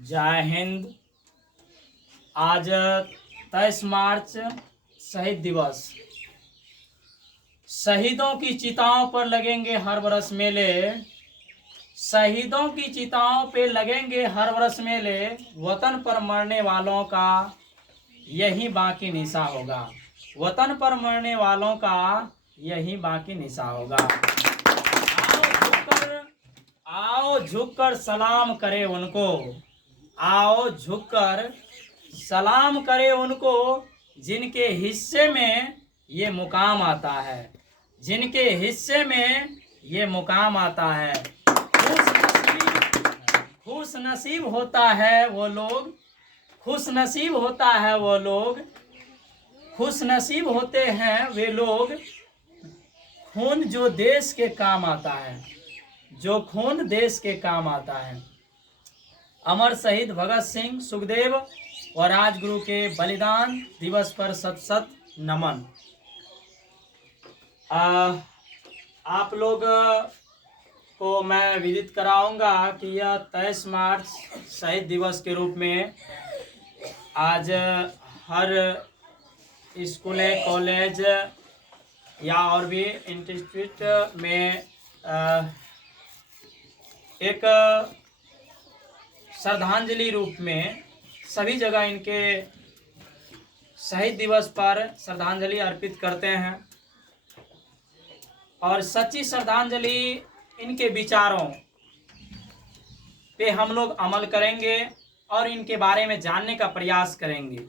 जय हिंद। आज 23 मार्च शहीद दिवस। शहीदों की चिताओं पर लगेंगे हर वर्ष मेले। शहीदों की चिताओं पे लगेंगे हर वर्ष मेले। वतन पर मरने वालों का यही बाकी निशा होगा। वतन पर मरने वालों का यही बाकी निशा होगा। आओ झुककर सलाम करे उनको। आओ झुककर सलाम करे उनको, जिनके हिस्से में ये मुकाम आता है। जिनके हिस्से में ये मुकाम आता है। खुश नसीब होता है वो लोग। खुश नसीब होता है वो लोग। खुश नसीब होते हैं वे लोग। खून जो देश के काम आता है। जो खून देश के काम आता है। अमर शहीद भगत सिंह, सुखदेव और राजगुरु के बलिदान दिवस पर सत सत नमन। आप लोग को मैं विदित कराऊंगा कि यह 23 मार्च शहीद दिवस के रूप में आज हर स्कूल कॉलेज या और भी इंस्टीट्यूट में एक श्रद्धांजलि रूप में सभी जगह इनके शहीद दिवस पर श्रद्धांजलि अर्पित करते हैं। और सच्ची श्रद्धांजलि इनके विचारों पे हम लोग अमल करेंगे और इनके बारे में जानने का प्रयास करेंगे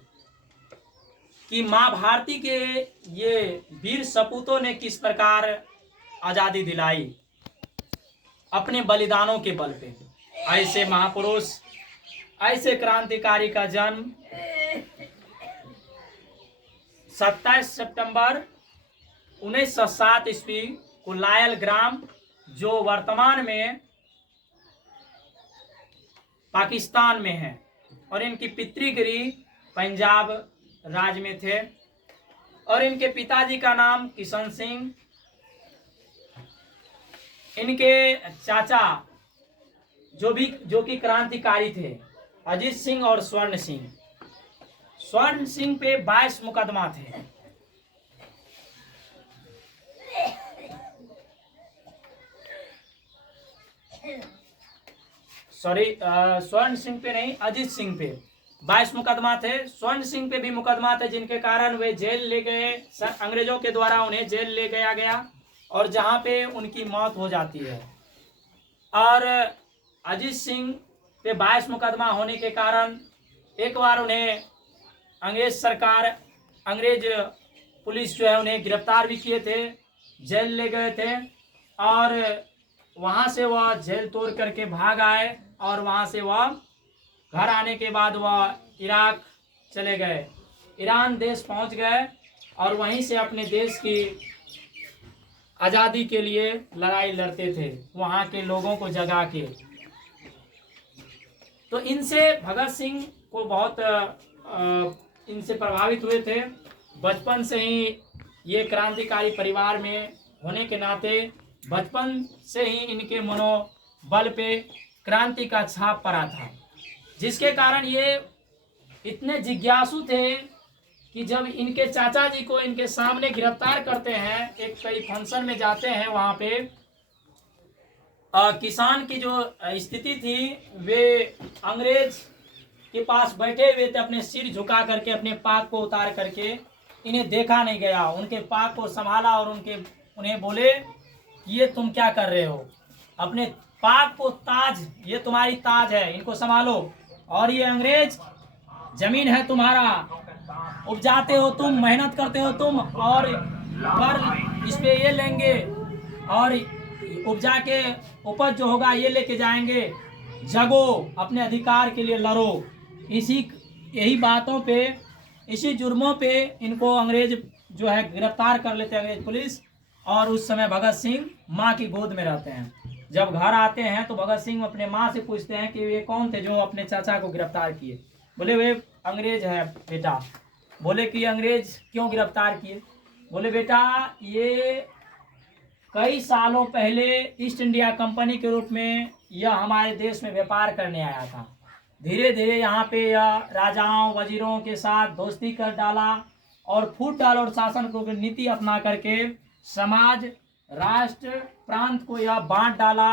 कि माँ भारती के ये वीर सपूतों ने किस प्रकार आज़ादी दिलाई अपने बलिदानों के बल पे। ऐसे महापुरुष, ऐसे क्रांतिकारी का जन्म 27 सितंबर 1907 ईस्वी को लायल ग्राम, जो वर्तमान में पाकिस्तान में है, और इनकी पितृगिरी पंजाब राज्य में थे। और इनके पिताजी का नाम किशन सिंह। इनके चाचा जो कि क्रांतिकारी थे, अजीत सिंह और स्वर्ण सिंह। स्वर्ण सिंह पे 22 मुकदमा थे। स्वर्ण सिंह पे नहीं, अजीत सिंह पे 22 मुकदमा थे। स्वर्ण सिंह पे भी मुकदमा थे, जिनके कारण वे जेल ले गए। अंग्रेजों के द्वारा उन्हें जेल ले गया और जहां पे उनकी मौत हो जाती है। और अजीत सिंह पे 22 मुकदमा होने के कारण एक बार उन्हें अंग्रेज पुलिस जो है उन्हें गिरफ्तार भी किए थे, जेल ले गए थे। और वहां से वह जेल तोड़ करके भाग आए और वहां से वह घर आने के बाद वह इराक चले गए, ईरान देश पहुंच गए और वहीं से अपने देश की आज़ादी के लिए लड़ाई लड़ते थे, वहाँ के लोगों को जगा के। तो इनसे भगत सिंह को बहुत इनसे प्रभावित हुए थे। बचपन से ही ये क्रांतिकारी परिवार में होने के नाते बचपन से ही इनके मनोबल पे क्रांति का छाप पड़ा था, जिसके कारण ये इतने जिज्ञासु थे कि जब इनके चाचा जी को इनके सामने गिरफ्तार करते हैं, एक कई फंक्शन में जाते हैं, वहाँ पे किसान की जो स्थिति थी, वे अंग्रेज के पास बैठे हुए थे, अपने सिर झुका करके, अपने पाग को उतार करके। इन्हें देखा नहीं गया, उनके पाग को संभाला और उन्हें बोले ये तुम क्या कर रहे हो, अपने पाग को ताज, ये तुम्हारी ताज है, इनको संभालो। और ये अंग्रेज जमीन है तुम्हारा, उपजाते हो तुम, मेहनत करते हो तुम, और कर इस पे ये लेंगे और उपजा के उपज जो होगा ये लेके जाएंगे। जगो, अपने अधिकार के लिए लड़ो। यही बातों पे, इसी जुर्मों पे इनको अंग्रेज जो है गिरफ्तार कर लेते हैं, अंग्रेज पुलिस। और उस समय भगत सिंह माँ की गोद में रहते हैं। जब घर आते हैं तो भगत सिंह अपने माँ से पूछते हैं कि वे कौन थे जो अपने चाचा को गिरफ्तार किए। बोले वे अंग्रेज है बेटा। बोले कि अंग्रेज क्यों गिरफ्तार किए? बोले बेटा ये कई सालों पहले ईस्ट इंडिया कंपनी के रूप में यह हमारे देश में व्यापार करने आया था। धीरे धीरे यहाँ पे यह राजाओं वजीरों के साथ दोस्ती कर डाला और फूट डाला और शासन को नीति अपना करके समाज, राष्ट्र, प्रांत को यह बांट डाला,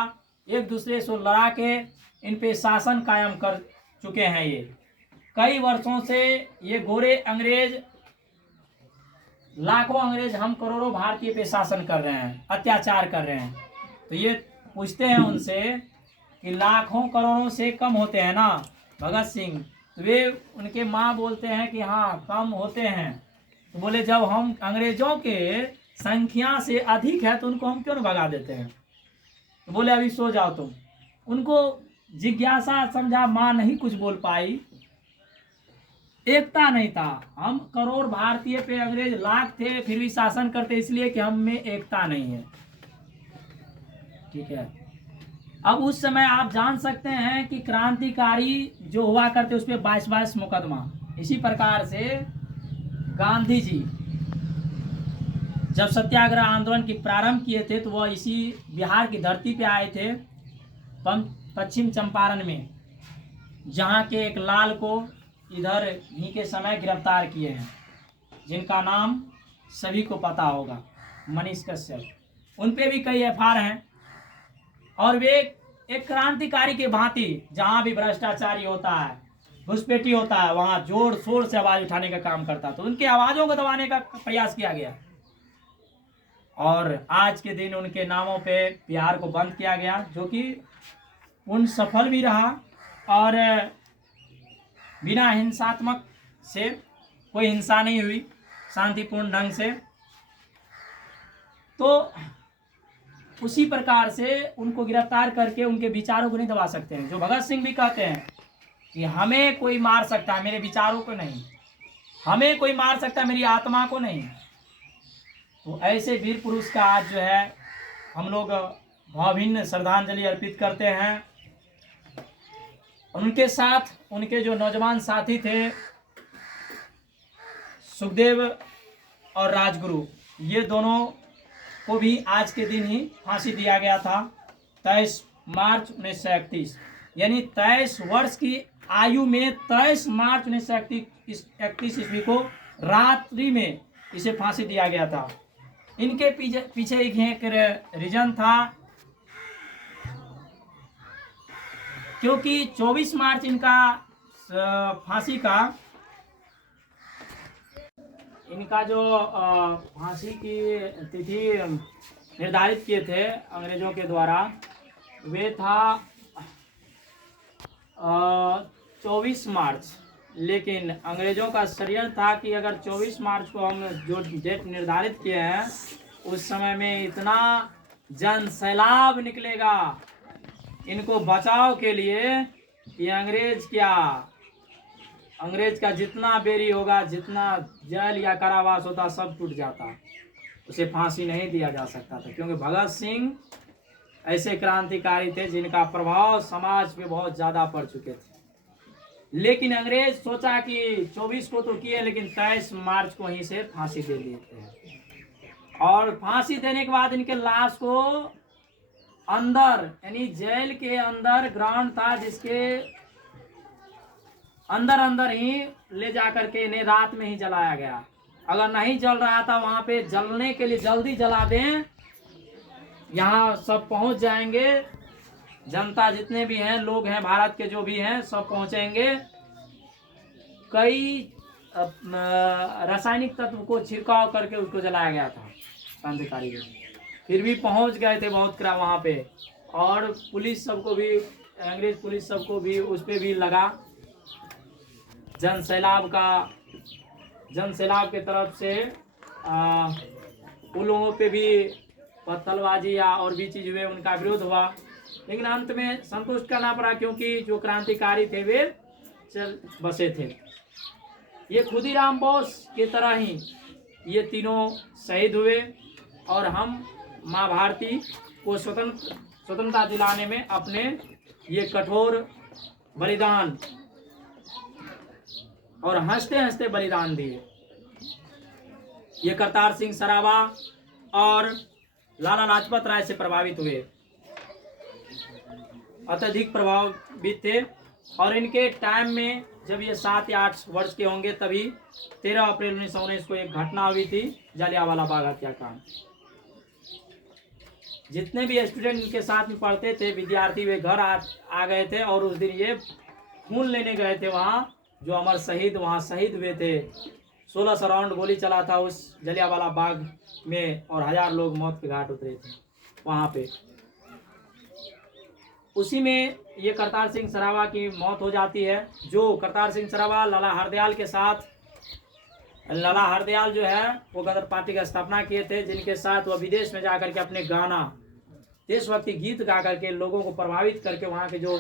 एक दूसरे से लड़ा के इन पे शासन कायम कर चुके हैं। ये कई वर्षों से ये गोरे अंग्रेज, लाखों अंग्रेज हम करोड़ों भारतीय पे शासन कर रहे हैं, अत्याचार कर रहे हैं। तो ये पूछते हैं उनसे कि लाखों करोड़ों से कम होते हैं ना भगत सिंह? तो वे उनके माँ बोलते हैं कि हाँ कम होते हैं। तो बोले जब हम अंग्रेजों के संख्या से अधिक है तो उनको हम क्यों न भगा देते हैं? तो बोले अभी सो जाओ तुम। उनको जिज्ञासा समझा, माँ नहीं कुछ बोल पाई, एकता नहीं था। हम करोड़ भारतीय पे अंग्रेज लाख थे फिर भी शासन करते, इसलिए कि हम में एकता नहीं है। ठीक है, अब उस समय आप जान सकते हैं कि क्रांतिकारी जो हुआ करते उस पर 22 मुकदमा। इसी प्रकार से गांधी जी जब सत्याग्रह आंदोलन की प्रारंभ किए थे तो वह इसी बिहार की धरती पे आए थे, पश्चिम चंपारण में, जहाँ के एक लाल को इधर ही के समय गिरफ्तार किए हैं, जिनका नाम सभी को पता होगा, मनीष कश्यप। उन पे भी कई एफआईआर हैं और वे एक क्रांतिकारी के भांति जहाँ भी भ्रष्टाचारी होता है, घुसपैठी होता है, वहाँ जोर शोर से आवाज उठाने का काम करता। तो उनकी आवाज़ों को दबाने का प्रयास किया गया और आज के दिन उनके नामों पे बिहार को बंद किया गया, जो कि उन सफल भी रहा और बिना हिंसात्मक से, कोई हिंसा नहीं हुई, शांतिपूर्ण ढंग से। तो उसी प्रकार से उनको गिरफ्तार करके उनके विचारों को नहीं दबा सकते हैं। जो भगत सिंह भी कहते हैं कि हमें कोई मार सकता है, मेरे विचारों को नहीं, हमें कोई मार सकता है, मेरी आत्मा को नहीं। तो ऐसे वीर पुरुष का आज जो है हम लोग भावभीनी श्रद्धांजलि अर्पित करते हैं। उनके साथ उनके जो नौजवान साथी थे सुखदेव और राजगुरु, ये दोनों को भी आज के दिन ही फांसी दिया गया था 23 मार्च 1931, यानी 23 वर्ष की आयु में 23 मार्च 1931 ईस्वी को रात्रि में इसे फांसी दिया गया था। इनके पीछे एक रीजन था, क्योंकि 24 मार्च इनका फांसी का, इनका जो फांसी की तिथि निर्धारित किए थे अंग्रेजों के द्वारा, वे था 24 मार्च। लेकिन अंग्रेजों का षड्यंत्र था कि अगर 24 मार्च को हम जो डेट निर्धारित किए हैं उस समय में इतना जन सैलाब निकलेगा इनको बचाव के लिए कि अंग्रेज का जितना बेरी होगा, जितना जेल या कारावास होता, सब टूट जाता, उसे फांसी नहीं दिया जा सकता था। क्योंकि भगत सिंह ऐसे क्रांतिकारी थे जिनका प्रभाव समाज पे बहुत ज़्यादा पड़ चुके थे। लेकिन अंग्रेज सोचा कि 24 को तो किए, लेकिन 23 मार्च को ही से फांसी दे देते हैं। और फांसी देने के बाद इनके लाश को अंदर, यानी जेल के अंदर ग्राउंड था जिसके अंदर ही ले जा करके इन्हें रात में ही जलाया गया। अगर नहीं जल रहा था वहां पे जलने के लिए जल्दी जला दें, यहाँ सब पहुंच जाएंगे, जनता जितने भी हैं, लोग हैं भारत के जो भी हैं, सब पहुंचेंगे। कई रासायनिक तत्व को छिड़काव करके उसको जलाया गया था क्रांतिकारी लोग, फिर भी पहुंच गए थे बहुत वहाँ पे। और पुलिस सबको भी, अंग्रेज पुलिस सबको भी उस पर भी लगा, जन सैलाब के तरफ से उन लोगों पे भी पत्थरबाजी या और भी चीज हुए, उनका विरोध हुआ। लेकिन अंत में संतुष्ट करना पड़ा, क्योंकि जो क्रांतिकारी थे वे चल बसे थे। ये खुदीराम बोस की तरह ही ये तीनों शहीद हुए और हम माँ भारती को स्वतंत्रता दिलाने में अपने ये कठोर बलिदान और हंसते हंसते बलिदान दिए। ये करतार सिंह सराबा और लाला लाजपत राय से प्रभावित हुए, अत्यधिक प्रभावित थे। और इनके टाइम में जब ये 7 या 8 वर्ष के होंगे तभी 13 अप्रैल 1919 को एक घटना हुई थी, जलियांवाला बाग हत्याकांड। जितने भी स्टूडेंट इनके साथ में पढ़ते थे, विद्यार्थी, वे घर आ गए थे और उस दिन ये खून लेने गए थे वहाँ, जो अमर शहीद वहाँ शहीद हुए थे। 1600 राउंड गोली चला था उस जलियांवाला बाग में और 1000 लोग मौत के घाट उतरे थे वहाँ पे। उसी में ये करतार सिंह सराभा की मौत हो जाती है। जो करतार सिंह सराभा लाला हरदयाल के साथ, लाला हरदयाल जो है वो गदर पार्टी का स्थापना किए थे, जिनके साथ वह विदेश में जाकर के अपने गाना, देशभक्ति गीत गा करके लोगों को प्रभावित करके वहाँ के जो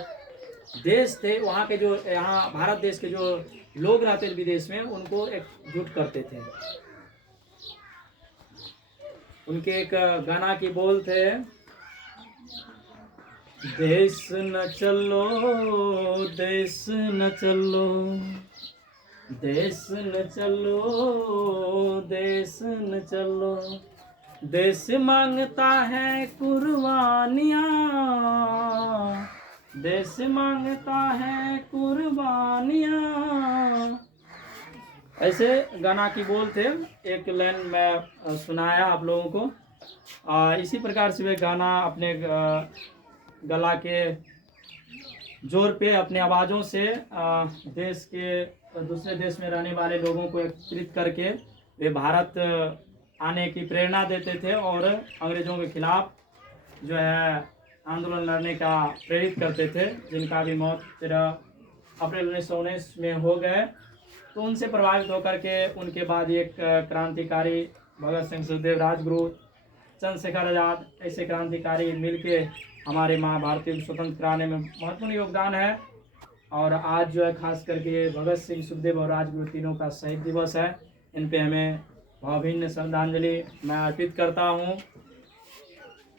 देश थे, वहाँ के जो यहाँ भारत देश के जो लोग रहते थे विदेश में, उनको एकजुट करते थे। उनके एक गाना की बोल थे, देश न चलो, देश न चलो, देश न चलो, देश न चलो, देश मांगता है कुर्बानियाँ, देश मांगता है कुर्बानियाँ। ऐसे गाना की बोल थे। एक लाइन मैं सुनाया आप लोगों को। इसी प्रकार से वे गाना अपने गला के जोर पे, अपने आवाज़ों से देश के दूसरे देश में रहने वाले लोगों को एकत्रित करके वे भारत आने की प्रेरणा देते थे और अंग्रेज़ों के खिलाफ जो है आंदोलन लड़ने का प्रेरित करते थे, जिनका भी मौत 13 अप्रैल 1919 में हो गए। तो उनसे प्रभावित होकर के उनके बाद एक क्रांतिकारी भगत सिंह, सुखदेव, राजगुरु, चंद्रशेखर आज़ाद, ऐसे क्रांतिकारी मिलके हमारे महाभारतीय को स्वतंत्र कराने में महत्वपूर्ण योगदान है। और आज जो है खास करके भगत सिंह, सुखदेव और राजगुरु तीनों का शहीद दिवस है। इन पे हमें भावभीनी श्रद्धांजलि मैं अर्पित करता हूँ।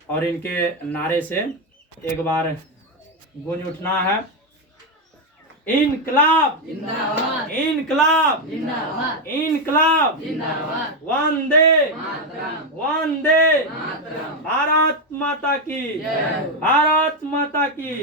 और इनके नारे से एक बार गूंज उठना है, इनकलाब जिंदाबाद, इनकलाब जिंदाबाद, इनकलाब जिंदाबाद, वंदे वंदे भारत माता की, भारत माता की।